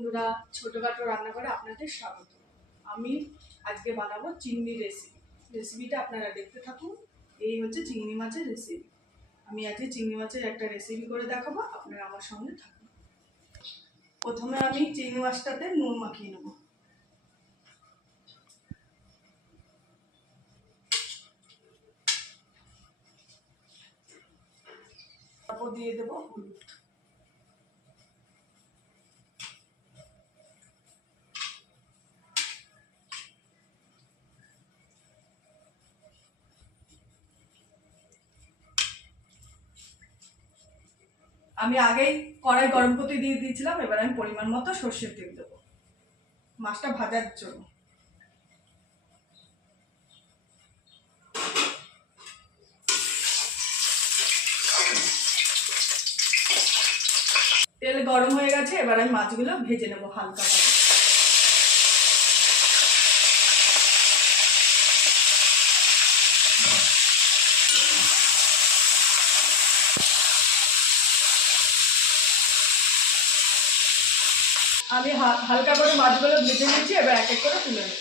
বন্ধুরা, ছোটোখাটো রান্না করে আপনাদের স্বাগত। আমি আজকে বানাবো চিংড়ি রেসিপি রেসিপিটা আপনারা দেখতে থাকুন। এই হচ্ছে চিংড়ি মাছের রেসিপি আমি আজকে চিংড়ি মাছের একটা রেসিপি করে দেখাবো, আপনারা আমার সঙ্গে থাকুন। প্রথমে আমি চিংড়ি মাছটাতে নুন মাখিয়ে নেব। দিয়ে দেবো হলুদ। আমি আগেই কড়াই গরম করতে দিয়ে দিয়েছিলাম, এবার আমি পরিমাণ মতো সর্ষের তেল দেবো। মাছটা ভাজার জন্য। তেল গরম হয়ে গেছে, এবার আমি মাছগুলো ভেজে নেব হালকা আমি হালকা করে মাছগুলো ভেজে নিচ্ছি এবার এক এক করে তুলে নেব।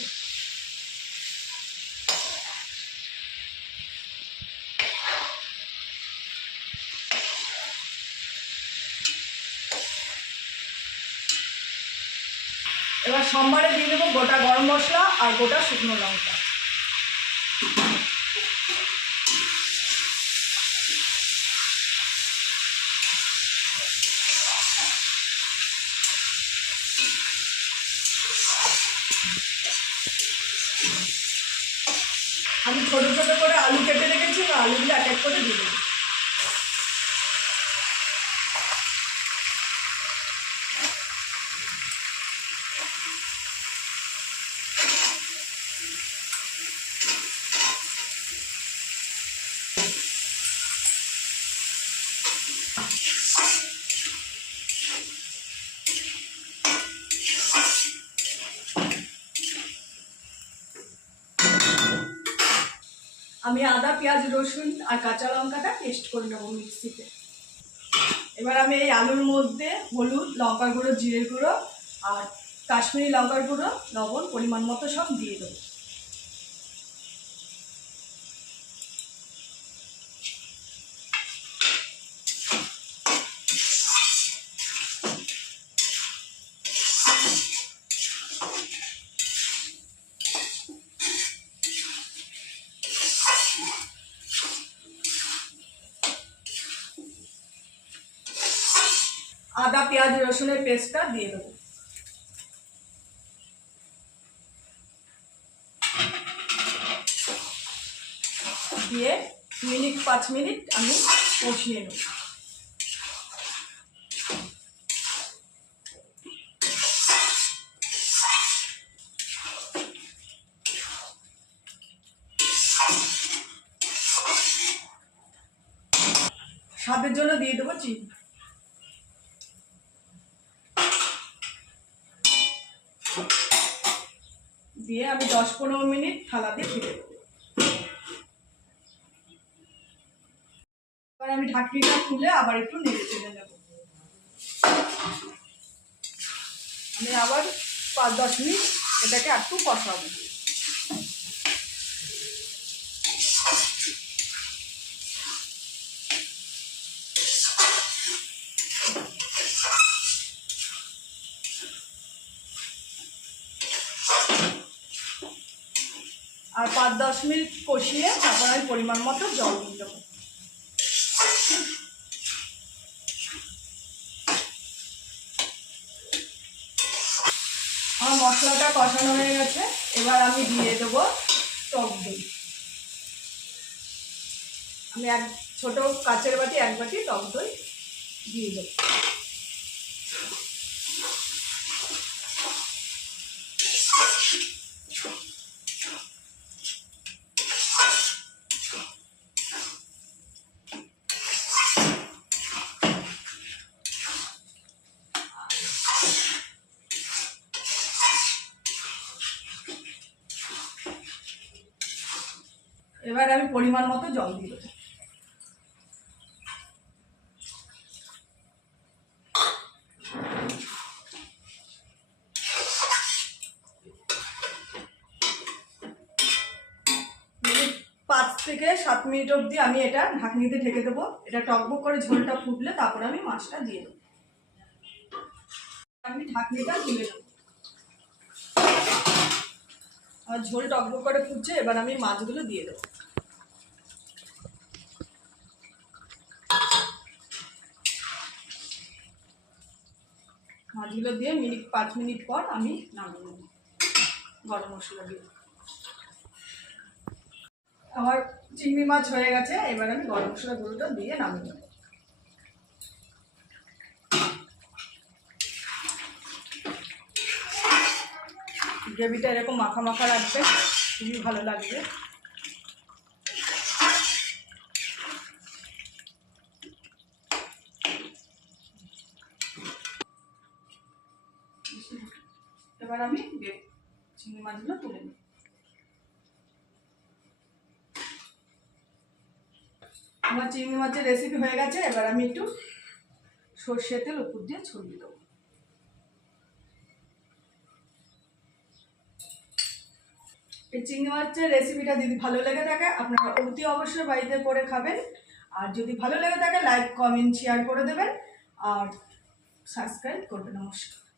এবার সোমবারে দিয়ে দেবো গোটা গরম মশলা আর গোটা শুকনো লঙ্কা। আমি ছোটো ছোটো করে আলু কেটে রেখেছি আলুগুলো এক এক করে দিয়ে আমি আদা, পেঁয়াজ, রসুন আর কাঁচা লঙ্কাটা পেস্ট করে নেব মিক্সিতে। এবার আমি এই আলুর মধ্যে হলুদ, লঙ্কার গুঁড়ো জিরে গুঁড়ো আর কাশ্মীরি লঙ্কার গুঁড়ো, লবণ পরিমাণ মতো সব দিয়ে দেবো। আদা, পেঁয়াজ, রসুনের পেস্টটা দিয়ে দেবো। দিয়ে মিনিট, পাঁচ মিনিট আমি কষিয়ে নেব। স্বাদের জন্য দিয়ে দেবো চিনি। দিয়ে আমি দশ পনেরো মিনিট থালা দিয়ে এবার আমি ঢাকনিটা খুলে আবার একটু নেড়ে চলে নেব। আমি আবার পাঁচ দশ মিনিট এটাকে একটু কষাবো। আর পাঁচ দশ মিনিট কষিয়ে তারপর আমি পরিমাণ মতো জল দিয়ে দেবো। আমার মশলাটা কষানো হয়ে গেছে। এবার আমি দিয়ে দেবো টক দই। আমি এক ছোটো কাচের বাটি, এক বাটি টক দই দিয়ে দেবো। এবার আমি পরিমাণ মতো জল দিয়ে দেবো। পাঁচ থেকে সাত মিনিট অবধি আমি এটা ঢাকনিতে ঢেকে দেবো। এটা টকবক করে ঝোলটা ফুটলে তারপর আমি মাছটা দিয়ে দেবো। আমি ঢাকনিটা দিয়ে দেবো। আর ঝোল টকবক করে ফুটছে, এবার আমি মাছগুলো দিয়ে দেবো। মাছগুলো দিয়ে মিনিট পাঁচ মিনিট পর আমি নামিয়ে নেব। গরম মশলা দিয়ে। আমার চিংড়ি মাছ হয়ে গেছে, এবার আমি গরম মশলা গুঁড়োটা দিয়ে নামিয়ে নেব। গ্রেভিটা এরকম মাখা মাখা রাখবে খুবই ভালো লাগবে। এবার আমি চিংড়ি মাছগুলো তুলে নিই। আমার চিংড়ি মাছের রেসিপি হয়ে গেছে, এবার আমি একটু সর্ষে তেল উপর দিয়ে ছড়িয়ে দেবো। এই চিংড়ি মাছের রেসিপিটা যদি ভালো লেগে থাকে, আপনারা অতি অবশ্যই বাড়িতে করে খাবেন। আর যদি ভালো লেগে থাকে লাইক কমেন্ট শেয়ার করে দেবেন। আর সাবস্ক্রাইব করবেন নমস্কার